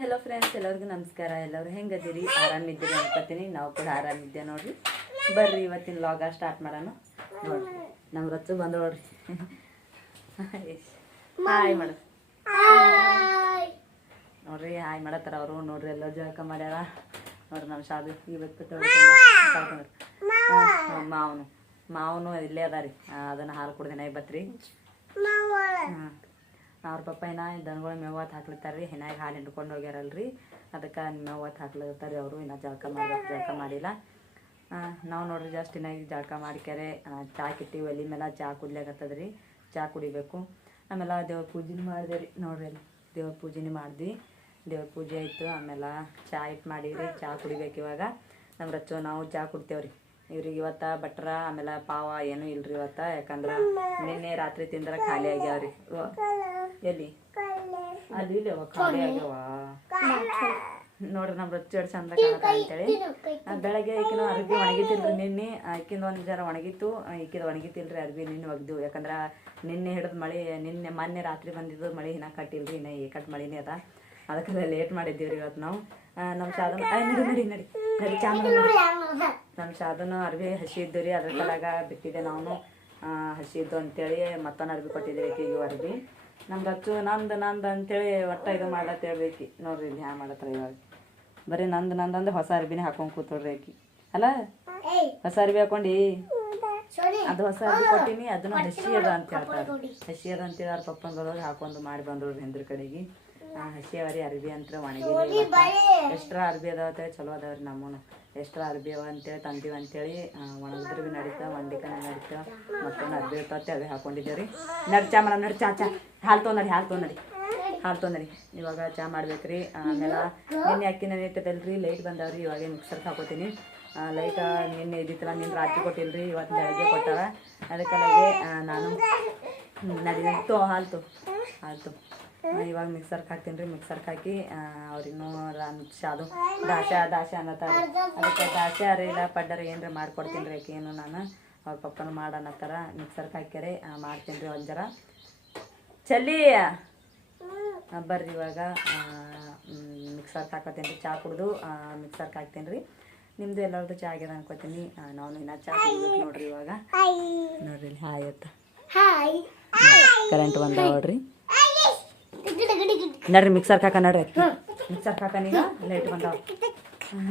Hello friends ಎಲ್ಲರಿಗೂ ನಮಸ್ಕಾರ. ಎಲ್ಲರೂ ಹೆಂಗದಿರಿ? ಆರಾಮಿದ್ದೀರಿ ಅನ್ಕೋತೀನಿ. ನಾವು ಕೂಡ ಆರಾಮಿದ್ದೆ ನೋಡ್ರಿ. ಬರ್ರಿ ಇವತ್ತಿನ ಲಾಗ ಸ್ಟಾರ್ಟ್ ಮಾಡೋಣ. ನೋಡ್ರಿ. ನಮ್ಮ ರಚ್ಚು ಬಂದು ನೋಡ್ರಿ. ಹಾಯ್ ಮಾಡ ನೋಡ್ರಿ ಹಾಯ್ ಮಾಡತ್ತಾರ ಅವರು. ನೋಡ್ರಿ ಎಲ್ಲ ಜಳಕ ಮಾಡ್ಯಾರ. ನೋಡ್ರಿ ನಮ್ಮ ಶಾದು ಇವತ್ತು ಮಾವನು. ಮಾವನು ಇಲ್ಲೇ ಅದಾರಿ. ಅದನ್ನ ಅದನ್ನು ಹಾಲು ಕುಡ್ದಿನ ರೀ ಹಾಂ. ಪಪ್ಪ ಏನ ದನಗಳು ಮೇವತ್ತು ಹಾಕ್ಲತ್ತಾರ ರೀ ಹೆನಾಗ ಹಾಲು ಹಿಂಡ್ಕೊಂಡು ಹೋಗ್ಯಾರಲ್ರಿ. ಅದಕ್ಕೆ ಮೇವತ್ತು ರೀ ಅವರು, ಇನ್ನ ಜಳಕ ಮಾಡ್ಬೇಕು ಜಳಕ ಮಾಡಿಲ್ಲ. ನಾವು ನೋಡ್ರಿ ಜಸ್ಟ್ ಇನ್ನ ಈಗ ಜಳಕ ಮಾಡ್ಕ್ಯಾರೆ. ಚಾ ಕಿಟ್ಟಿವಿ, ಒಲಿ ಮೇಲೆ ಚಾ ಕುದ್ಲಾಗತ್ತದ ರೀ ಚಾ ಕುಡಿಬೇಕು. ಆಮೇಲೆ ದೇವ್ರ ಪೂಜೆನೂ ಮಾಡಿದೆ ರೀ ನೋಡ್ರಿ ಅಲ್ಲಿ ದೇವ್ರ ಪೂಜೆನೂ ಮಾಡಿದ್ವಿ. ದೇವ್ರ ಪೂಜೆ ಆಯಿತು, ಆಮೇಲೆ ಚಾ ಇಟ್ಟು ಮಾಡಿರಿ ಚಾ ಕುಡಿಬೇಕು ಇವಾಗ. ನಮ್ಮ ರಚ್ಚು ನಾವು ಚಾ ಕುಡ್ತೇವ್ರಿ. ಇವ್ರಿಗೆ ಇವತ್ತ ಬಟ್ರ ಆಮೇಲೆ ಪಾವ ಏನು ಇಲ್ರಿ ಇವತ್ತ ಯಾಕಂದ್ರೆ ನಿನ್ನೆ ರಾತ್ರಿ ತಿಂದ್ರೆ ಖಾಲಿ ಆಗ್ಯಾವ್ರಿ. ಎಲ್ಲಿ? ಅಲ್ಲಿ ಇಲ್ಲವ ಖಾಲಿ ಆಗ್ಯಾವ. ನೋಡ್ರಿ ನಮ್ಮ ರೊಚ್ಚ ಎರಡು ಚಂದ ಕಾಣತ್ತ ಅಂತೇಳಿ. ಬೆಳಗ್ಗೆ ಈಕಿನ ಅರ್ಬಿ ಒಣಗಿತಿಲ್ರಿ ನಿನ್ನೆ. ಆಕಿಂದ ಒಂದು ಜರ ಒಣಗಿತ್ತು. ಈಕಿದ ಒಣಗಿತಿಲ್ರಿ ಅರ್ಬಿ ನಿನ್ನೆ ಒಗ್ದು. ಯಾಕಂದ್ರೆ ನಿನ್ನೆ ಹಿಡಿದು ಮಳೆ ನಿನ್ನೆ ಮೊನ್ನೆ ರಾತ್ರಿ ಬಂದಿದ್ದು ಮಳೆ ಹಿನ ಕಟ್ಟಿಲ್ರಿ ಇನ್ನ ಏಕಟ್ ಮಳಿನೇ ಅದ. ಅದಕ್ಕೆ ಲೇಟ್ ಮಾಡಿದ್ದೀವ್ರಿ ಇವತ್ತು ನಾವು. ನಮ್ಮ ಸಾಧನ ನಡಿ ನಡಿ ನಡಿ. ನಡಿ ನಮ್ಮ ಸಾಧನ ಅರ್ವಿ ಹಸಿ ಇದ್ದು ರೀ ಅದ್ರ ಕಲಾಗ ಬಿಟ್ಟಿದ್ದೆ ನಾವು ಹಸಿ ಇದ್ದು ಅಂತೇಳಿ ಮತ್ತೊಂದು ಅರ್ಬಿ ಕೊಟ್ಟಿದ್ದೀವಿ ಇವು ಅರ್ವಿ. ನಮ್ಮ ರಚ್ಚು ನಂದು ನಂದು ಅಂತೇಳಿ ಒಟ್ಟು ಇದು ಮಾಡತ್ತೆ ಹೇಳ್ಬೇಕು. ನೋಡ್ರಿ ಇಲ್ಲಿ ಹ್ಯಾ ಮಾಡತ್ರ ಇವಾಗ. ಬರೀ ನಂದು ನಂದು ಅಂದ್ರೆ ಹೊಸ ಅರ್ಬಿನೇ ಹಾಕೊಂಡು ಕೂತೋಡ್ರಿ ಆಕಿ. ಅಲ್ಲ? ಹೊಸ ಅರ್ಬಿ ಹಾಕೊಂಡು? ಅದು ಹೊಸ ಅರ್ಬಿ ಕೊಟ್ಟಿನಿ ಅದನ್ನು ಹಸಿ ಅದ ಅಂತ ಹೇಳ್ತಾರೆ. ಹಸಿ ಅದ ಅಂತೇಳಿ ಅವ್ರ ಪಪ್ಪನ ಬರೋದು ಹಾಕೊಂಡು ಮಾಡಿ ಬಂದ್ರು ಹಿಂದ್ರ ಕಡೆಗೆ. ಆ, ಹಸಿ ಅವರಿ ಅರ್ಬಿ ಅಂತ ಒಣಗಿಲ್ಲ ಎಷ್ಟ್ರ ಅರ್ಬಿ ಅದಾವ ಅಂತೇಳಿ ಚಲೋ ಅದಾವ್ರಿ ನಮ್ಮನು. ಎಷ್ಟ್ರ ಅರ್ಬಿ ಅವ ಅಂತೇಳಿ ತಂದೀವಿ ಅಂತೇಳಿ ಒಣಗಿದ್ರೆ ಭೀ ನಡೀತಾ ಮಂಡಿಕನ ನಡೀತಾ ಮತ್ತೊಂದು ಅರ್ಬಿ ಇರ್ತಾವ ಅದೇ ಹಾಕೊಂಡಿದ್ದೇವ್ರಿ ನಡಿ ಚಾ ಮಾಡ ನಡಿ ಚಾ ಚಾ. ಹಾಲು ತೊಗೊಂಡಿ ಹಾಲು ತೊಗೊಂಡಿ ಹಾಲು ತೊಗೊಂಡಿ ಇವಾಗ ಚಾ ಮಾಡ್ಬೇಕ್ರಿ. ಆಮೇಲೆ ನಿನ್ನೆ ಅಕ್ಕಿ ನೆನೆ ಲೈಟ್ ಬಂದಾವ್ರಿ ಇವಾಗ ಮಿಕ್ಸರ್ ಹಾಕೋತೀನಿ. ಲೈಟ್ ನಿನ್ನೆ ಇದ್ದಿತ್ತಲ್ಲ ನಿನ್ನ ರಾತ್ರಿ ಕೊಟ್ಟಿಲ್ರಿ ಇವತ್ತು ಬೆಳಗ್ಗೆ ಕೊಟ್ಟಾರ. ಅದಕ್ಕೆ ನಾನು ನಡಿ ತೋ ಹಾಲು ತೋ ಹಾಲು ತೋ. ಆ, ಇವಾಗ ಮಿಕ್ಸರ್ಗೆ ಹಾಕ್ತೀನಿ ರೀ ಮಿಕ್ಸರ್ಗೆ ಹಾಕಿ ಅವ್ರಿನ್ನೂ ರಾನ್ ಅದು ದಾಸೆ ದಾಸೆ ಅನ್ನತ್ತಾರ. ಅದಕ್ಕೆ ದಾಸೆ ಅರೆ ಇಲ್ಲ ಪಡ್ಡರ ಏನರ ಮಾಡ್ಕೊಡ್ತೀನಿ ರೀ ಏನು ನಾನು. ಅವ್ರ ಪಪ್ಪನು ಮಾಡೋಣತ್ತಾರ ಮಿಕ್ಸರ್ಗೆ ಹಾಕ್ಯಾರೆ ಮಾಡ್ತೀನಿ ರೀ ಒಂದು ಜರ. ಚಲ್ಲಿ. ಬರ್ರಿ ಇವಾಗ ಮಿಕ್ಸರ್ ಹಾಕೋತೀನಿ ರೀ ಚಾ ಕುಡ್ದು ಮಿಕ್ಸರ್ಗೆ ಹಾಕ್ತೀನಿ ರೀ. ನಿಮ್ಮದು ಎಲ್ಲರದ್ದು ಚಹಾ ಆಗ್ಯದ ಅನ್ಕೋತೀನಿ. ನಾನು ಇನ್ನೂ ಚಾ ಕುಡಿಬೇಕು ನೋಡ್ರಿ ಇವಾಗ. ನೋಡ್ರಿ ಹಾಯ್ ಅತ್ತ ಕರೆಂಟ್ ಬಂದ ನೋಡ್ರಿ. ನಡ್ರಿ ಮಿಕ್ಸರ್ ಕಾಕ ನಡ್ರಿ. ಮಿಕ್ಸರ್ ಕಾಕ ಈಗ ಲೈಟ್ ಬಂದಾವ.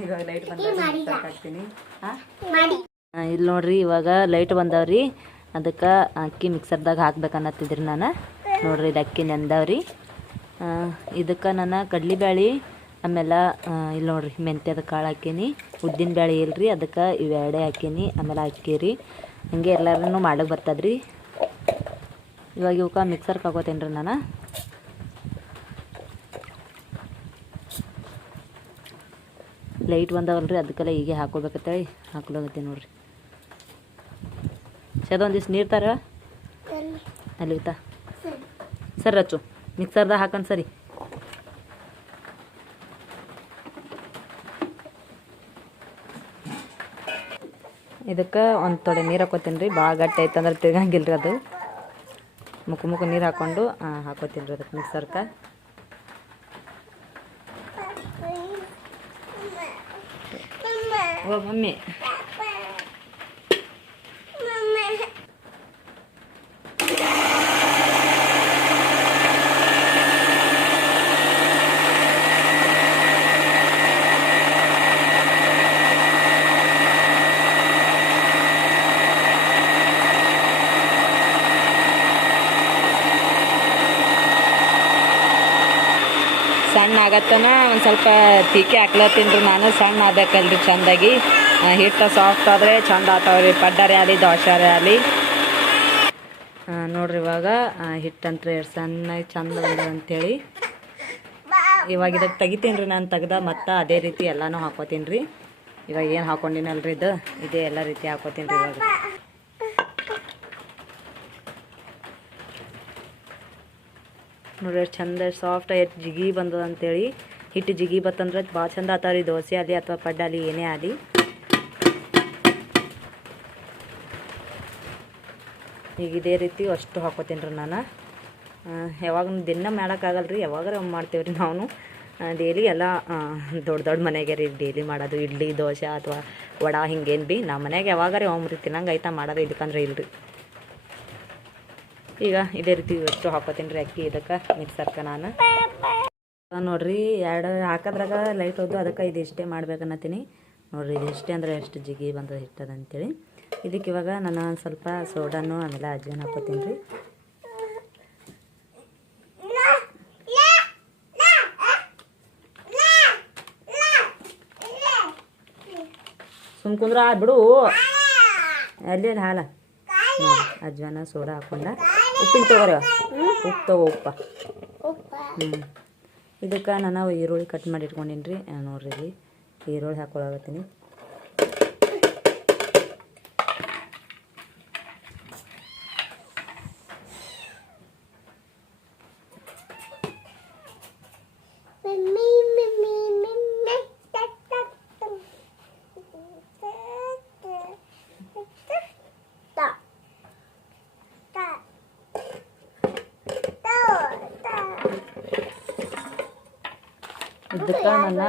ಇವಾಗ ಲೈಟ್ ಬಂದಾವ ಮಿಕ್ಸರ್ ಹಾಕ್ತೀನಿ. ಹಾಂ? ಇಲ್ಲಿ ನೋಡ್ರಿ ಇವಾಗ ಲೈಟ್ ಬಂದಾವ್ರಿ. ಅದಕ್ಕೆ ಅಕ್ಕಿ ಮಿಕ್ಸರ್ದಾಗ ಹಾಕ್ಬೇಕನ್ನತ್ತಿದ್ರಿ ನಾನು. ನೋಡ್ರಿ ಇದು ಅಕ್ಕಿ ನೆಂದವ್ರಿ. ಇದಕ್ಕೆ ನಾನು ಕಡ್ಲಿಬ್ಯಾಳಿ ಆಮೇಲೆ ಇಲ್ಲಿ ನೋಡ್ರಿ ಮೆಂತ್ಯದ ಕಾಳು ಹಾಕೀನಿ. ಉದ್ದಿನ ಬ್ಯಾಳಿ ಇಲ್ರಿ ಅದಕ್ಕೆ ಇವೆರಡೇ ಹಾಕೀನಿ ಆಮೇಲೆ ಅಕ್ಕಿ ರೀ ಹಂಗೆ ಎಲ್ಲರೂ ಮಾಡಕ್ಕೆ ಬರ್ತದ್ರಿ. ಇವಾಗ ಇವಕ್ಕೆ ಮಿಕ್ಸರ್ಗೆ ಹಾಕೋತೀನಿ ರೀ ನಾನು. ಲೈಟ್ ಬಂದವಲ್ರಿ, ಅದಕ್ಕೆಲ್ಲ ಹೀಗೆ ಹಾಕೊಳ್ಬೇಕತ್ತೇಳಿ ಹಾಕ್ಲಾಗತ್ತೆ ನೋಡ್ರಿ. ಸದ ದಿವ್ಸ ನೀರು ತರ? ಅಲ್ಲಿಗ್ತಾ ಸರ್ ರಚ್ಚು ಮಿಕ್ಸರ್ದಾಗ ಹಾಕನ್ ಸರಿ. ಇದಕ್ಕೆ ಒಂದು ತೊಡೆ ನೀರು ಹಾಕೋತೀನಿ ರೀ ಭಾಳ ಗಟ್ಟಿ ಐತಂದ್ರೆ ತಿರ್ಗಂಗಿಲ್ಲ ರೀ ಅದು. ಮುಖ ಮುಖ ನೀರು ಹಾಕ್ಕೊಂಡು ಹಾಕೋತೀನಿ ರೀ ಅದಕ್ಕೆ ಮಿಕ್ಸರ್ಗೆ ಓ ಮಮ್ಮಿ ಸಣ್ಣ ಆಗತ್ತನ? ಒಂದು ಸ್ವಲ್ಪ ತೀಕೆ ಹಾಕ್ಲತ್ತೀನಿ ನಾನು. ಸಣ್ಣ ಆಗ್ಬೇಕಲ್ರಿ ಚಂದಾಗಿ. ಹಿಟ್ಟು ಸಾಫ್ಟ್ ಆದರೆ ಚಂದ ರೀ. ಪಡ್ಡಾರೆ ಆಗಲಿ ದೋಸಾರೆ ಆಗಲಿ. ನೋಡ್ರಿ ಇವಾಗ ಸಣ್ಣ ಸಣ್ಣಗೆ ಚಂದ ಅಂತೇಳಿ. ಇವಾಗ ಇದಕ್ಕೆ ತೆಗಿತೀನಿ ರೀ ನಾನು ತೆಗ್ದ, ಮತ್ತು ಅದೇ ರೀತಿ ಎಲ್ಲನೂ ಹಾಕೋತೀನಿ ರೀ. ಇವಾಗ ಏನು ಹಾಕೊಂಡಿನಲ್ರಿ ಇದು? ಇದೇ ಎಲ್ಲ ರೀತಿ ಹಾಕೋತೀನಿ ರೀ ಇವಾಗ. ನೋಡ್ರಿ ಎಷ್ಟು ಚಂದ ಸಾಫ್ಟ್ ಎಷ್ಟು ಜಿಗಿ ಬಂದದ ಅಂತೇಳಿ. ಹಿಟ್ಟು ಜಿಗಿ ಬತ್ತಂದ್ರೆ ಭಾಳ ಚಂದ ಆತಾವ್ರಿ ದೋಸೆ ಆಗಲಿ ಅಥವಾ ಪಡ್ಡಾಲಿ ಏನೇ ಆಗಲಿ. ಈಗ ಇದೇ ರೀತಿ ಅಷ್ಟು ಹಾಕೋತೀನಿ ರೀ ನಾನು ಯಾವಾಗ ದಿನ ಮಾಡೋಕ್ಕಾಗಲ್ಲ ರೀ ಯಾವಾಗಾರ ಮಾಡ್ತೇವೆ ರೀ ನಾವು. ಡೈಲಿ ಎಲ್ಲ ದೊಡ್ಡ ದೊಡ್ಡ ಮನೆಗೆ ರೀ ಡೈಲಿ ಮಾಡೋದು ಇಡ್ಲಿ, ದೋಸೆ ಅಥವಾ ವಡ ಹಿಂಗೇನು ಭೀ ನಮ್ಮ ಮನೆಗೆ ಯಾವಾಗಾರ ಒಮ್ಮೆ ತಿನ್ನಂಗೆ ಆಯ್ತಾ ಮಾಡೋದು ಇದಕ್ಕಂದ್ರೆ ಇಲ್ರಿ. ಈಗ ಇದೇ ರೀತಿ ಎಷ್ಟು ಹಾಕೋತೀನಿ ರೀ ಅಕ್ಕಿ ಇದಕ್ಕೆ ಮಿಕ್ಸರ್ಕ ನಾನು. ನೋಡ್ರಿ, ಎರಡು ಹಾಕೋದ್ರಾಗ ಲೈಟ್ ಹೋದ್ದು, ಅದಕ್ಕೆ ಇದು ಇಷ್ಟೇ ಮಾಡ್ಬೇಕನ್ನತ್ತೀನಿ. ನೋಡ್ರಿ, ಇದು ಇಷ್ಟೇ ಅಂದ್ರೆ ಎಷ್ಟು ಜಿಗಿ ಬಂದು ಹಿಟ್ಟದ ಅಂತೇಳಿ ಇದಕ್ಕೆ ಇವಾಗ ನಾನು ಸ್ವಲ್ಪ ಸೋಡಾನು, ಆಮೇಲೆ ಅಜ್ಜನ ಹಾಕೋತೀನಿ ರೀ. ಸುಮ್ ಕುಂದ್ರ ಬಿಡು. ಅಲ್ಲಿ ಹಾಲ. ಅಜ್ವಾನ ಸೋಡಾ ಹಾಕೊಂಡ. ಉಪ್ಪಿನ ತಗೋರಿ? ಉಪ್ಪು ತಗೋ ಉಪ್ಪ. ಹ್ಞೂ ಇದಕ್ಕೆ ನಾನು ಈರುಳ್ಳಿ ಕಟ್ ಮಾಡಿ ಇಟ್ಕೊಂಡಿನಿ ರೀ ನೋಡ್ರಿ ಇಲ್ಲಿ ಈರುಳ್ಳಿ ಹಾಕೊಳಗತ್ತೀನಿ ಇದಕ್ಕೆ ನಾನು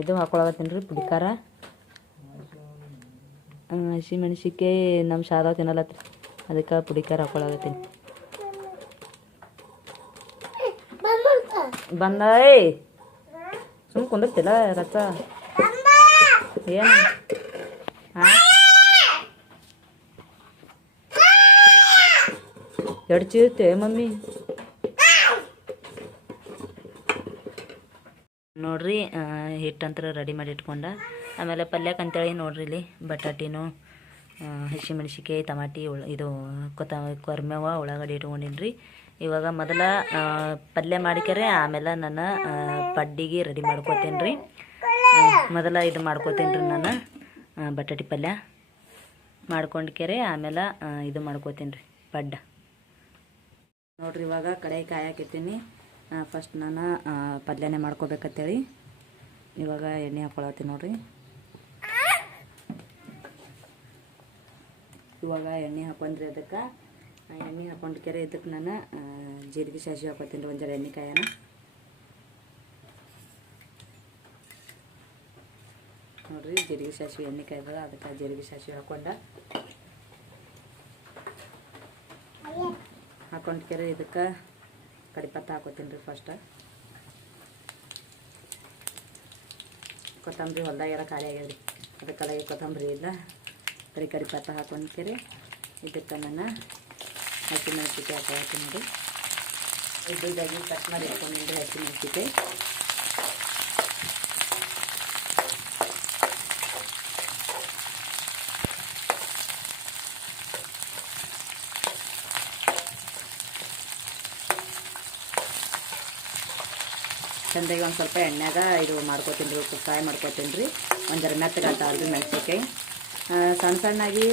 ಇದು ಹಾಕೊಳಕತ್ತೀನಿ ರೀ ಪುಡಿ ಖಾರ ಹಸಿ ಮೆಣಸಿನ್ಕಾಯಿ ನಮ್ಮ ಶಾದ ತಿನ್ನಲತ್ರಿ ಅದಕ್ಕೆ ಪುಡಿ ಖಾರ ಬಂದಾಯ್ ಸುಮ್ ಕುಂದಿರ್ತಿಲ್ಲ ರಚ ಏನು? ಹಾಂ? ಎರಡು ಚೀರ್ತೆ ಮಮ್ಮಿ. ನೋಡ್ರಿ ಹಿಟ್ಟಂತರ ರೆಡಿ ಮಾಡಿ ಇಟ್ಕೊಂಡ. ಆಮೇಲೆ ಪಲ್ಯಕ್ಕೆ ಅಂತೇಳಿ ನೋಡ್ರಿ ಇಲ್ಲಿ, ಬಟಾಟಿನು ಹಸಿ ಹಸಿಮೆಣ್ಸಿಕಾಯಿ ಟಮಾಟಿ ಉಳ, ಇದು, ಕೊತ್ತ ಕೊರ್ಮೆವ ಉಳ್ಳಾಗಡ್ಡಿ ಇಟ್ಕೊಂಡಿನ್ರಿ. ಇವಾಗ ಮೊದಲ ಪಲ್ಯ ಮಾಡಿಕರೆ, ಆಮೇಲೆ ನಾನು ಪಡ್ಡಿಗೆ ರೆಡಿ ಮಾಡ್ಕೋತೀನಿ ರೀ ಮೊದಲ ಇದು ಮಾಡ್ಕೋತೀನಿ ರೀ ನಾನು ಬಟಾಟಿ ಪಲ್ಯ. ಮಾಡ್ಕೊಂಡ್ಕೆರೆ, ಆಮೇಲೆ ಇದು ಮಾಡ್ಕೋತೀನಿ ರೀ ಪಡ್ಡ. ನೋಡ್ರಿ ಇವಾಗ ಕಡೆ ಕಾಯಕಿತ್ತೀನಿ ಫಸ್ಟ್ ನಾನು ಪಲ್ಯನೇ ಮಾಡ್ಕೋಬೇಕಂತೇಳಿ. ಇವಾಗ ಎಣ್ಣೆ ಹಾಕೊಳತ್ತೀನಿ ನೋಡ್ರಿ. ಇವಾಗ ಎಣ್ಣೆ ಹಾಕೊಂಡ್ರಿ ಅದಕ್ಕೆ. ಎಣ್ಣೆ ಹಾಕೊಂಡು ಕೆರೆ ಇದಕ್ಕೆ ನಾನು ಜೀರಿಗೆ ಸಾಸಿ ಹಾಕೋತೀನಿ ರೀ ಒಂಜರ ಜರ ಎಣ್ಣೆ ಕಾಯನ. ನೋಡ್ರಿ, ಜೀರಿಗೆ ಸಾಸಿವೆ ಎಣ್ಣೆ ಕಾಯ್ದದ, ಅದಕ್ಕೆ ಜೀರಿಗೆ ಸಾಸಿವೆ ಹಾಕೊಂಡ. ಹಾಕೊಂಡು ಕೆರೆ ಇದಕ್ಕೆ ಕಡಿಪತ್ತ ಹಾಕೋತೀನಿ ರೀ ಫಸ್ಟ್ ಕೊತ್ತಂಬರಿ ಹೊಲ್ದಾಗೆಲ್ಲ ಖಾಲಿ ಆಗ್ಯದ ರೀ ಅದಕ್ಕೆಲ್ಲ ಕೊತ್ತಂಬರಿ ಇಲ್ಲ. ಬರೀ ಕಡಿಪತ್ತ ಹಾಕೊಂಡು ಕೆರೆ ಇದಕ್ಕೆ ನಾನು ಹಸಿಮೆಣಸಿಕಾಯಿ ಹಾಕಿ ನೋಡಿ ಇದ್ದಾಗಿ ಕಟ್ ಮಾಡಿ ಹಾಕೊಂಡಿದ್ರಿ ಹಸಿಮೆಣಸಿಕಾಯಿ ಚಂದಾಗಿ ಒಂದು ಸ್ವಲ್ಪ ಎಣ್ಣೆಗ ಇದು ಮಾಡ್ಕೊತೀನಿ ರೀ ಫ್ರೈ ಮಾಡ್ಕೊತೀನಿ ರೀ. ಒಂದು ಜರ ಮೆತ್ತಗಾಗ್ತಾವಲ್ಲ ರೀ ಮೆಣಸಿನ್ಕಾಯಿ. ಸಣ್ಣ ಸಣ್ಣಾಗಿ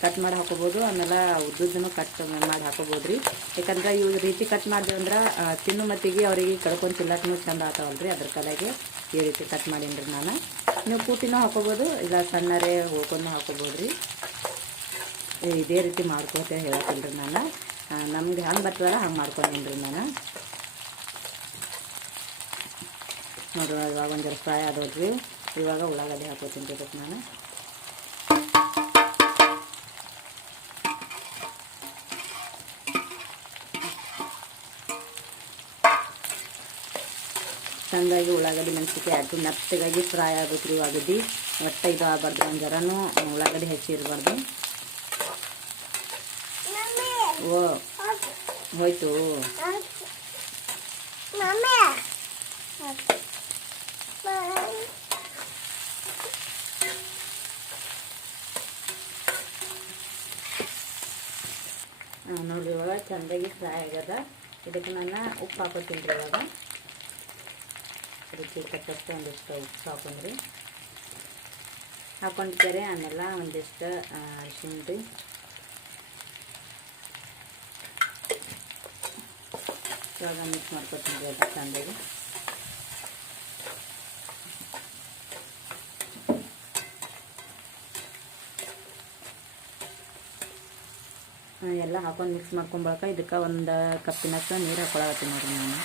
ಕಟ್ ಮಾಡಿ ಹಾಕೋಬೋದು, ಆಮೇಲೆ ಉದ್ದುದ್ದನ್ನು ಕಟ್ ಮಾಡಿ ಹಾಕೋಬೋದು ರೀ. ಯಾಕಂದ್ರೆ ಇವು ರೀತಿ ಕಟ್ ಮಾಡಿದೆ ಅಂದ್ರೆ ತಿನ್ನು ಮತ್ತಿಗೆ ಅವರಿಗೆ ಕಳ್ಕೊಂಡು ತಿನ್ನಕ್ಕೂ ಚಂದ ಆತಾವಲ್ಲ ರೀ ಅದ್ರ ಕಲೆಗೆ ಈ ರೀತಿ ಕಟ್ ಮಾಡೀನಿ ರೀ ನಾನು. ನೀವು ಕೂಟಿನೂ ಹಾಕೋಬೋದು, ಇಲ್ಲ ಸಣ್ಣರೇ ಹೋಗೋನು ಹಾಕೋಬೋದು ರೀ. ಇದೇ ರೀತಿ ಮಾಡ್ಕೊತ ಹೇಳ್ತೀನಿ ರೀ ನಾನು. ನಮ್ಗೆ ಹೆಂಗೆ ಬರ್ತದಲ್ಲ ಹಂಗೆ ಮಾಡ್ಕೊಂಡೀನಿ ರೀ ನಾನು. ನೋಡುವ ಇವಾಗ ಒಂದು ಜರ ಫ್ರೈ ಆದೋದ್ರಿ ಇವಾಗ ಉಳ್ಳಾಗಡ್ಡೆ ಹಾಕೋತೀನಿ ಇದಕ್ಕೆ ನಾನು. ಚೆಂದಾಗಿ ಉಳ್ಳಾಗಡ್ಡಿ ಮೆಣಸಿನ್ಕಾಯಿ ಹಾಕಿ ಮೆತ್ತಗಾಗಿ ಫ್ರೈ ಆಗುತ್ತೆ ರೀ ಉಳ್ಳಾಗಡ್ಡಿ ಒಟ್ಟು ಇದು ಆಗಬಾರ್ದು ಒಂದು ಜರನೂ ಉಳ್ಳಾಗಡ್ಡಿ ಹೆಚ್ಚಿರಬಾರ್ದು ಓ ಹೋಯ್ತು ಆ, ನೋಡ್ರಿ ಇವಾಗ ಚೆಂದಾಗಿ ಫ್ರೈ ಆಗ್ಯದ. ಇದಕ್ಕೆ ನಾನು ಉಪ್ಪು ಹಾಕೋತೀನಿ ರೀ ಇವಾಗ. ರುಚಿ ತಕ್ಕಷ್ಟು ಒಂದಿಷ್ಟು ಉಪ್ಪು ಹಾಕೊಂಡ್ರಿ ಹಾಕೊಂಡಿದ್ದಾರೆ ಆಮೇಲೆ ಒಂದಿಷ್ಟು ಶುಂಠಿ ಇವಾಗ ಮಿಕ್ಸ್ ಮಾಡ್ಕೊತೀನಿ ರೀ ಅದಕ್ಕೆ ಚೆಂದಾಗಿ. ಎಲ್ಲ ಹಾಕೊಂಡು ಮಿಕ್ಸ್ ಮಾಡ್ಕೊಂಬಳಕ ಇದಕ್ಕೆ ಒಂದು ಕಪ್ಪಿನಷ್ಟು ನೀರು ಹಾಕೊಳಕತ್ತೀನಿ ನೋಡಿರಿ ನಾನು.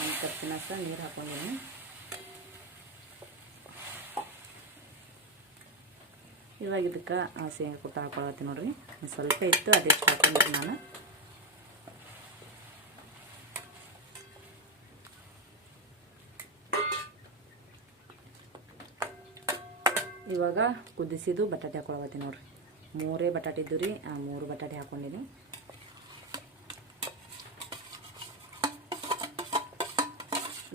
ಒಂದು ಕಪ್ಪಿನಷ್ಟ ನೀರು ಹಾಕೊಂಡಿನಿ. ಇವಾಗ ಇದಕ್ಕೆ ಶೇಂಗಾ ಕುಟ್ಟ ಹಾಕೊಳತ್ತೀನಿ ನೋಡ್ರಿ. ಸ್ವಲ್ಪ ಇತ್ತು ಅದೆಷ್ಟು ಹಾಕೊಂಡಿರಿ ನಾನು. ಇವಾಗ ಕುದಿಸಿದ್ದು ಬಟಾಟೆ ಹಾಕೊಳತ್ತೀನಿ ನೋಡ್ರಿ. ಮೂರೇ ಬಟಾಟೆ ಇದ್ದು ರೀ ಮೂರು ಬಟಾಟೆ ಹಾಕೊಂಡಿನಿ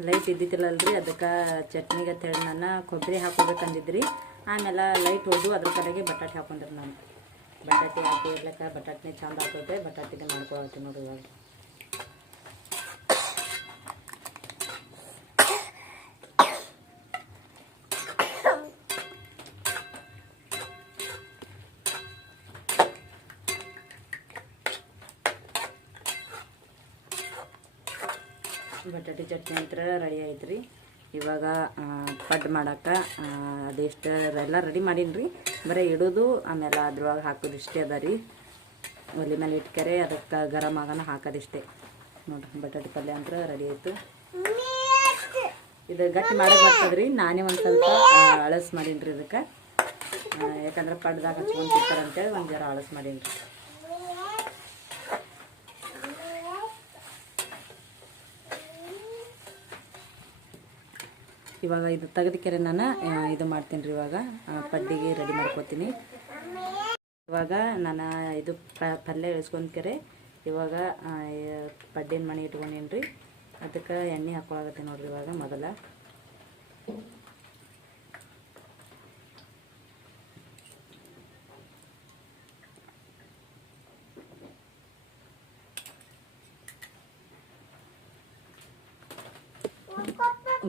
ಲೈಟ್ ಇದ್ದಿದ್ದಿಲ್ಲಲ್ರಿ, ಅದಕ್ಕೆ ಚಟ್ನಿಗೆ ಅಂತೇಳಿ ನಾನು ಕೊಬ್ಬರಿ ಹಾಕೋಬೇಕಂದಿದ್ರಿ. ಆಮೇಲೆ ಲೈಟ್ ಹೋದು ಅದ್ರ ಕಡೆಗೆ ಬಟಾಟೆ ಹಾಕೊಂಡ್ರಿ ನಾನು. ಬಟಾಟೆ ಹಾಕಿ ಇರ್ಲಕ್ಕ ಬಟಾಟೆ ಚಂದ ಹಾಕೋದೆ ಬಟಾಟೆಗೆ ಮಾಡ್ಕೊಳತ್ತೀನಿ ನೋಡಿ ಇವಾಗ. ಬಟಾಟೆ ಚಟ್ನಿ ಅಂತ ರೆಡಿ ಆಯ್ತು ರೀ ಇವಾಗ ಪಡ್ ಮಾಡೋಕೆ ಅದೆಷ್ಟು ಎಲ್ಲ ರೆಡಿ ಮಾಡೀನಿ ರೀ ಬರೀ ಇಡೋದು, ಆಮೇಲೆ ಅದ್ರೊಳಗೆ ಹಾಕೋದು ಇಷ್ಟೇ ಅದ ರೀ. ಒಲೆ ಮೇಲೆ ಇಟ್ಕರೆ, ಅದಕ್ಕೆ ಗರಂ ಆಗೋಣ ಹಾಕೋದಿಷ್ಟೇ ನೋಡ್ರಿ, ಬಟಾಟೆ ಪಲ್ಯ ಅಂತ ರೆಡಿ ಆಯಿತು. ಇದು ಗಟ್ಟಿ ಮಾಡೋಕೆ ಬರ್ತದೆ ರೀ ನಾನೇ ಒಂದು ಸ್ವಲ್ಪ ಅಳಸ್ ಮಾಡೀನಿ ರೀ ಇದಕ್ಕೆ ಯಾಕಂದ್ರೆ ಪಡ್ದಾಗ ಹಚ್ಕೊಂಡು ತಿಂತಾರಂತೇಳಿ ಒಂದು ಜರ ಅಳಸ್ ಮಾಡೀನಿ ರೀ ಇವಾಗ ಇದು ತೆಗೆದಕೆರೆ ನಾನು ಇದು ಮಾಡ್ತೀನಿ ರೀ ಇವಾಗ. ಪಡ್ಡಿಗೆ ರೆಡಿ ಮಾಡ್ಕೋತೀನಿ. ಇವಾಗ ನಾನು ಇದು ಪಲ್ಯ ಇಳಿಸ್ಕೊಂಡ್ಕೆರೆ ಇವಾಗ ಪಡ್ಡಿನ ಮಣಿ ಇಟ್ಕೊಂಡೀನಿ ರೀ ಅದಕ್ಕೆ ಎಣ್ಣೆ ಹಾಕೊಳಗತ್ತೀನಿ ನೋಡ್ರಿ ಇವಾಗ ಮೊದಲ.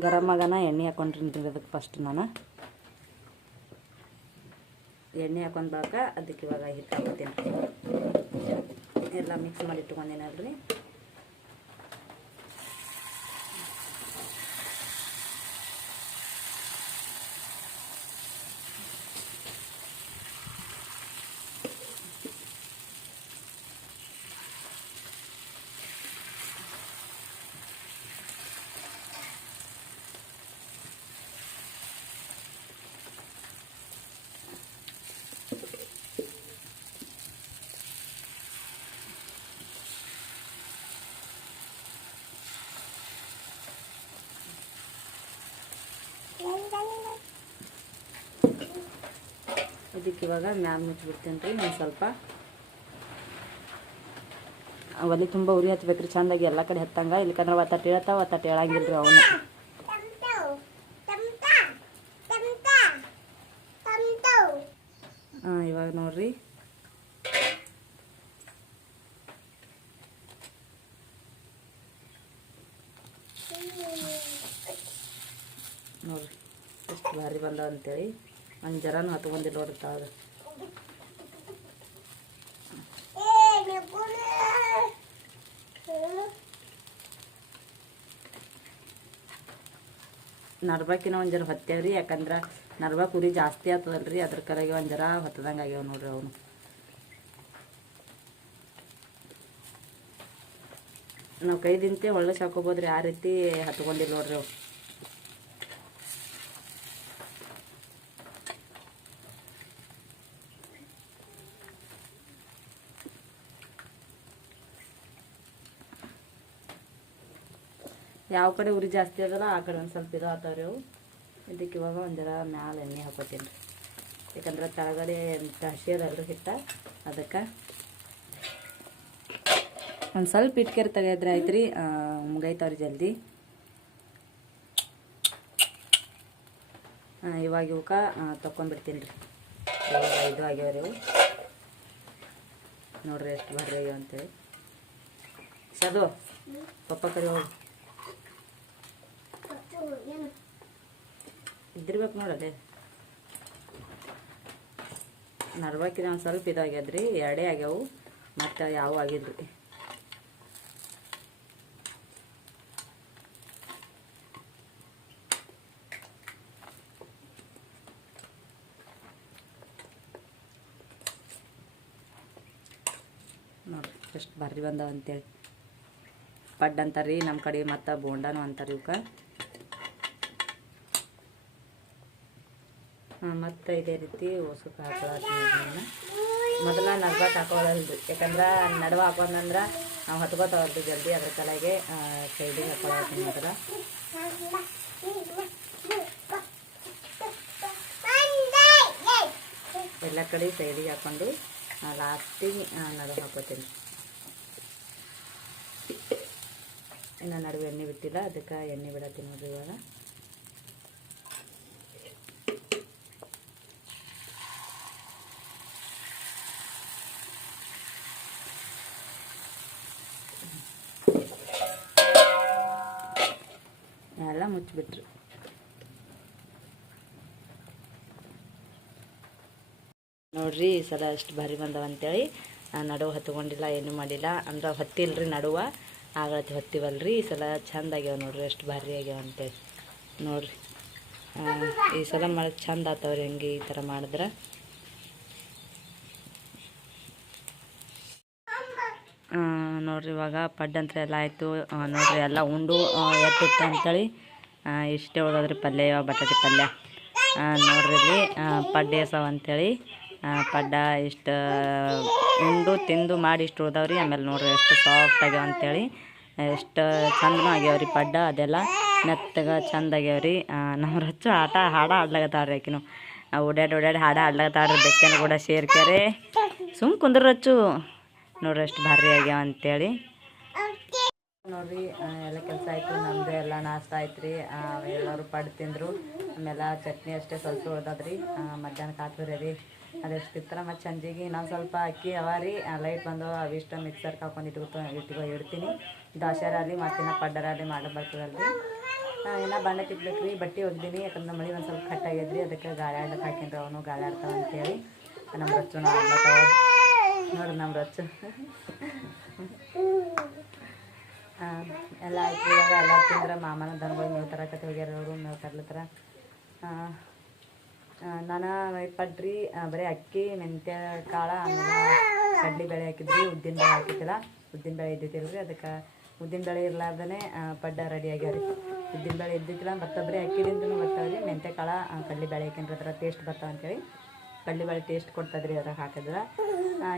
ಗರಂ ಆಗನ ಎಣ್ಣೆ ಹಾಕೊಂಡ್ರಿ ಅದಕ್ಕೆ ಫಸ್ಟ್ ನಾನು. ಎಣ್ಣೆ ಹಾಕೊಂಡ್ ಬಾಕ ಅದಕ್ಕೆ ಇವಾಗ ಹಿಟ್ಟು ಹಾಕ್ತೀನಿ ಎಲ್ಲ ಮಿಕ್ಸ್ ಮಾಡಿ ಇಟ್ಕೊಂಡಿನಲ್ರಿ ಇದಕ್ಕೆ ಇವಾಗ ಮ್ಯಾಮ್ ಮುಚ್ಚಿಬಿಡ್ತೀನಿ ರೀ ನಾನು ಸ್ವಲ್ಪ. ಒಲೆ ತುಂಬ ಉರಿ ಹಚ್ಬೇಕ್ರಿ ಚಂದಾಗಿ ಎಲ್ಲ ಕಡೆ ಹತ್ತಂಗ. ಇಲ್ಲಕಂದ್ರೆ ಒತ್ತಟ್ಟು ಹೇಳ್ತಾವ ಒತ್ತಟ್ಟು ಹೇಳಂಗಿಲ್ಲ ರೀ ಅವನು. ಹಾಂ ಇವಾಗ ನೋಡ್ರಿ. ನೋಡ್ರಿ, ಎಷ್ಟು ಭಾರಿ ಬಂದವ ಅಂತೇಳಿ. ಒಂದು ಜರನೂ ಹತ್ಕೊಂಡಿಲ್ಲ ನೋಡ್ರಿ ತಾವು ನರ್ಬಾಕಿನ ಒಂದು ಜರ ಹೊತ್ತೇವ್ರಿ, ಯಾಕಂದ್ರೆ ನರ್ಬಾ ಕುರಿ ಜಾಸ್ತಿ ಆಗ್ತದಲ್ರಿ ಅದ್ರ ಕರೆಗೆ ಒಂದು ಜರ ಹೊತ್ತದಂಗೆ ಆಗ್ಯಾವ ನೋಡ್ರಿ ಅವನು. ನಾವು ಕೈದಿಂತೆ ಒಳ್ಳೆ ಸಾಕೋಬೋದ್ರಿ ಆ ರೀತಿ ಹತ್ಕೊಂಡಿಲ್ಲ ನೋಡ್ರಿ ಅವು ಯಾವ ಕಡೆ ಉರಿ ಜಾಸ್ತಿ ಅದಲ್ಲ ಆ ಕಡೆ ಒಂದು ಸ್ವಲ್ಪ ಇದು ಆತಾವ್ರಿ ಅವು. ಇದಕ್ಕೆ ಇವಾಗ ಒಂದು ಮ್ಯಾಲ ಎಣ್ಣೆ ಹಾಕೋತೀನಿ ರೀ. ಯಾಕಂದ್ರೆ ತಳಗಡೆ ಹಸಿ ಅದಲ್ರಿ ಹಿಟ್ಟ, ಅದಕ್ಕೆ ಒಂದು ಸ್ವಲ್ಪ ಇಟ್ಕೇರಿ ತೆಗೆದ್ರೆ ಆಯ್ತು ರೀ ಮುಗೈತಾವ್ರಿ ಜಲ್ದಿ. ಇವಾಗ ಇವಕ್ಕೆ ತೊಗೊಂಡ್ಬಿಡ್ತೀನಿ ರೀ. ಇದು ಆಗ್ಯಾವ ರೀ ಇವು ನೋಡ್ರಿ ಎಷ್ಟು ಬರ್ರಿ ಅಂತೇಳಿ. ಸದು, ಪಪ್ಪ ಕರಿ ಹೋಗಿ. ಇದ್ದಿರ್ಬೇಕು ನೋಡದೆ ನರ್ವಕ್ಕಿನ ಒಂದು ಸ್ವಲ್ಪ ಇದಾಗ್ಯದ್ರಿ, ಎರಡೇ ಆಗ್ಯಾವು, ಮತ್ತು ಯಾವ ಆಗಿದ್ರಿ ನೋಡ್ರಿ ಎಷ್ಟು ಬರ್ರಿ ಬಂದಾವ ಅಂತೇಳಿ. ಪಡ್ ನಮ್ಮ ಕಡೆ ಮತ್ತೆ ಬೋಂಡಾನು ಅಂತಾರೆ ಇವಕ್ಕೆ ಮತ್ತು ಇದೇ ರೀತಿ ಹೊಸಕ್ಕೆ ಹಾಕೊಳ್ಳೋದು ಮೊದಲ ನಡ್ಬಾಕ್ ಹಾಕೊಳ್ಳೋದು ಯಾಕಂದ್ರೆ ನಡುವ ಹಾಕೋದಂದ್ರೆ ನಾವು ಹತ್ಕೋತಾವಲ್ದು ಜಲ್ದಿ ಅದ್ರ ತಲೆಗೆ ಸೈಡಿಗೆ ಹಾಕೊಳ್ಳೋದು ಮೊದಲ. ಎಲ್ಲ ಕಡೆ ಸೈಡಿಗೆ ಹಾಕೊಂಡು ಲಾಸ್ಟಿಗೆ ನಡುವೆ ಹಾಕೋತೀನಿ. ಇನ್ನು ನಡುವೆ ಎಣ್ಣೆ ಬಿಟ್ಟಿಲ್ಲ, ಅದಕ್ಕೆ ಎಣ್ಣೆ ಬಿಡತ್ತೀನಿ ನೋಡ್ರಿ ಇವಾಗ ಎಲ್ಲ ಮುಚ್ಚಿಬಿಟ್ರು. ನೋಡ್ರಿ ಈ ಸಲ ಎಷ್ಟು ಭಾರಿ ಬಂದವ ಅಂತೇಳಿ. ನಡುವೆ ಹತ್ಕೊಂಡಿಲ್ಲ, ಏನು ಮಾಡಿಲ್ಲ. ಅಂದ್ರೆ ಹೊತ್ತಿಲ್ರಿ ನಡುವ. ಆಗತ್ತೆ ಹೊತ್ತಿವಲ್ರಿ. ಈ ಸಲ ಚಂದ ಆಗ್ಯಾವ ನೋಡ್ರಿ ಎಷ್ಟು ಭಾರಿ ಆಗ್ಯಾವ ಅಂತೇಳಿ. ನೋಡ್ರಿ. ಈ ಸಲ ಮಾಡಿ ಚಂದ ಆತವ್ರಿ ಹಂಗೆ ಈ ಥರ ಮಾಡಿದ್ರೆ. ನೋಡ್ರಿ ಇವಾಗ ಪಡ್ಡಂತ್ರ ಅಂತ ಎಲ್ಲ ಆಯಿತು ನೋಡ್ರಿ ಎಲ್ಲ ಉಂಡು ಎತ್ತಿತ್ತು ಅಂತೇಳಿ. ಇಷ್ಟೇ ಉಳ್ದದ್ರಿ ಪಲ್ಯ ಬಟಾಟೆ ಪಲ್ಯ. ನೋಡ್ರಿ ಇಲ್ಲಿ ಪಡ್ಡೆ ಎಸವ ಅಂತೇಳಿ. ಪಡ್ಡ ಇಷ್ಟು ಉಂಡು ತಿಂದು ಮಾಡಿ ಇಷ್ಟು ಉಳ್ದವ್ರಿ. ಆಮೇಲೆ ನೋಡ್ರಿ ಎಷ್ಟು ಸಾಫ್ಟ್ ಆಗ್ಯಾವ ಅಂತೇಳಿ. ಎಷ್ಟು ಚಂದನೂ ಆಗ್ಯಾವ್ರಿ ಪಡ್ಡ ಅದೆಲ್ಲ. ಮೆತ್ತಗೆ ಚಂದ ಆಗ್ಯಾವ್ರಿ. ನಮ್ಮ ರಚ್ಚು ಆಟ ಹಾಡ ಆಡ್ಲಾಗತ್ತಾವ್ರಿ ಆಕಿನು. ಓಡ್ಯಾಡಿ ಓಡ್ಯಾಡಿ ಹಾಡ ಆಡ್ಲಾಗತ್ತಾವ್ರಿ ಬೆಕ್ಕನ ಕೂಡ ಸೇರ್ಕ್ಯಾರೆ. ಸುಮ್ ಕುಂದ್ರ ರಚ್ಚು. ನೋಡ್ರಿ ಎಷ್ಟು ಭಾರಿ ಆಗ್ಯಾವ ಅಂತೇಳಿ. ನೋಡ್ರಿ ಎಲ್ಲ ಕೆಲಸ ಆಯ್ತು, ನಮ್ದು ಎಲ್ಲ ನಾಷ್ಟ ಆಯ್ತು ರೀ ಎಲ್ಲರೂ ಪಡ್ ತಿಂದರು. ಆಮೇಲೆ ಚಟ್ನಿ ಅಷ್ಟೇ ಸ್ವಲ್ಪ ಉಳ್ದದ್ರಿ. ಮಧ್ಯಾಹ್ನಕ್ಕೆ ಹಾಕಿದ್ರಿ ರೀ. ಅದೆಷ್ಟು ಇತ್ತರ ಮತ್ತು ಸಂಜೆಗೆ ಇನ್ನೊಂದು ಸ್ವಲ್ಪ ಅಕ್ಕಿ ಅವ ರೀ. ಲೈಟ್ ಬಂದು ಅವಿಷ್ಟು ಮಿಕ್ಸರ್ ಹಾಕೊಂಡು ಇಟ್ಕೊತ ಇಟ್ಕೊ ಇಡ್ತೀನಿ. ದೋಸೆರಾಗಲಿ ಮತ್ತಿನ ಪಡ್ಡರಾಗಲಿ ಮಾಡೋ ಬರ್ತದಲ್ರಿ. ಇನ್ನು ಬಣ್ಣ ತಿಕ್ಬೇಕು ರೀ ಬಟ್ಟೆ ಒಗ್ದೀನಿ, ಯಾಕಂದ್ರೆ ಮಳೆ ಒಂದು ಸ್ವಲ್ಪ ಕಟ್ಟಾಗಿದ್ರಿ ಅದಕ್ಕೆ ಗಾಳಿ ಆಡಕ್ಕೆ ಹಾಕಿನ್ರಿ, ಅವನು ಗಾಳಿ ಆಡ್ತಾವ ಅಂತೇಳಿ. ನಮ್ಮ ರಚ್ಚು ನೋಡಿ ನೋಡ್ರಿ ನಮ್ಮ ರಚ್ಚು. ಎಲ್ಲ ಆಯ್ತು. ಇವಾಗ ಎಲ್ಲ ತಿಂದ್ರೆ ಮಾಮನ ದನಗಳು ಮೇವು ತರಕತ್ತೆ ಹೋಗ್ಯಾರ ಅವರು ಮೇವು ತರ್ಲತ್ತರ. ನಾನು ಪಡ್ರಿ ಬರೀ ಅಕ್ಕಿ, ಮೆಂತ್ಯ, ಕಾಳು ಆಮೇಲೆ ಕಡ್ಲಿ ಬೇಳೆ ಹಾಕಿದ್ರಿ ಉದ್ದಿನ ಬೇಳೆ ಹಾಕಿದ್ದಿಲ್ಲ. ಉದ್ದಿನ ಬೇಳೆ ಇದ್ದಿದ್ದಿಲ್ಲ ರೀ ಅದಕ್ಕೆ ಉದ್ದಿನ ಬೇಳೆ ಇರ್ಲಾರ್ದೇ ಪಡ್ಡ ರೆಡಿ ಆಗ್ಯಾವ ರೀ ಉದ್ದಿನ ಬೇಳೆ ಇದ್ದಿದ್ದಿಲ್ಲ ಮತ್ತು ಬರೀ ಅಕ್ಕಿದಿಂದನೂ ಬರ್ತಾವೆ ರೀ ಮೆಂತ್ಯ, ಕಾಳು ಕಡ್ಲಿ ಬೇಳೆ ಹಾಕಿನ್ರಿ ಅದರ ಟೇಸ್ಟ್ ಬರ್ತಾವೆ ಅಂತೇಳಿ ಕಡ್ಲಿ ಬೇಳೆ ಟೇಸ್ಟ್ ಕೊಡ್ತದ್ರಿ ಅದ್ರಾಗ ಹಾಕಿದ್ರೆ.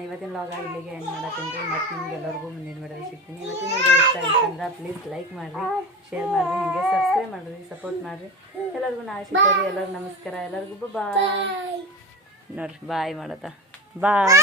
ಇವತ್ತಿನ ಲಾಗ ಇಲ್ಲಿಗೆ ಏನು ಮಾಡತ್ತೀನಿ ಮತ್ತೆ ಮತ್ತು ನಿಮ್ಗೆ ಎಲ್ಲರಿಗೂ ಮುಂದಿನ ವಿಡಿಯೋ ಸಿಗ್ತೀನಿ. ಇವತ್ತಿನ ವಿಡಿಯೋ ಇಷ್ಟ ಆಯ್ತಂದ್ರೆ ಪ್ಲೀಸ್ ಲೈಕ್ ಮಾಡಿರಿ ಶೇರ್ ಮಾಡಿರಿ, ಹಿಂಗೆ ಸಬ್ಸ್ಕ್ರೈಬ್ ಮಾಡಿರಿ ಸಪೋರ್ಟ್ ಮಾಡಿರಿ. ಎಲ್ಲರಿಗೂ ನಾ ಸಿಗ್ತಾರೆ ಎಲ್ಲರಿಗೂ ನಮಸ್ಕಾರ, ಎಲ್ಲರಿಗೂ ಬಾಯ್ ನೋಡ್ರಿ ಬಾಯ್ ಮಾಡತ್ತ. ಬಾಯ್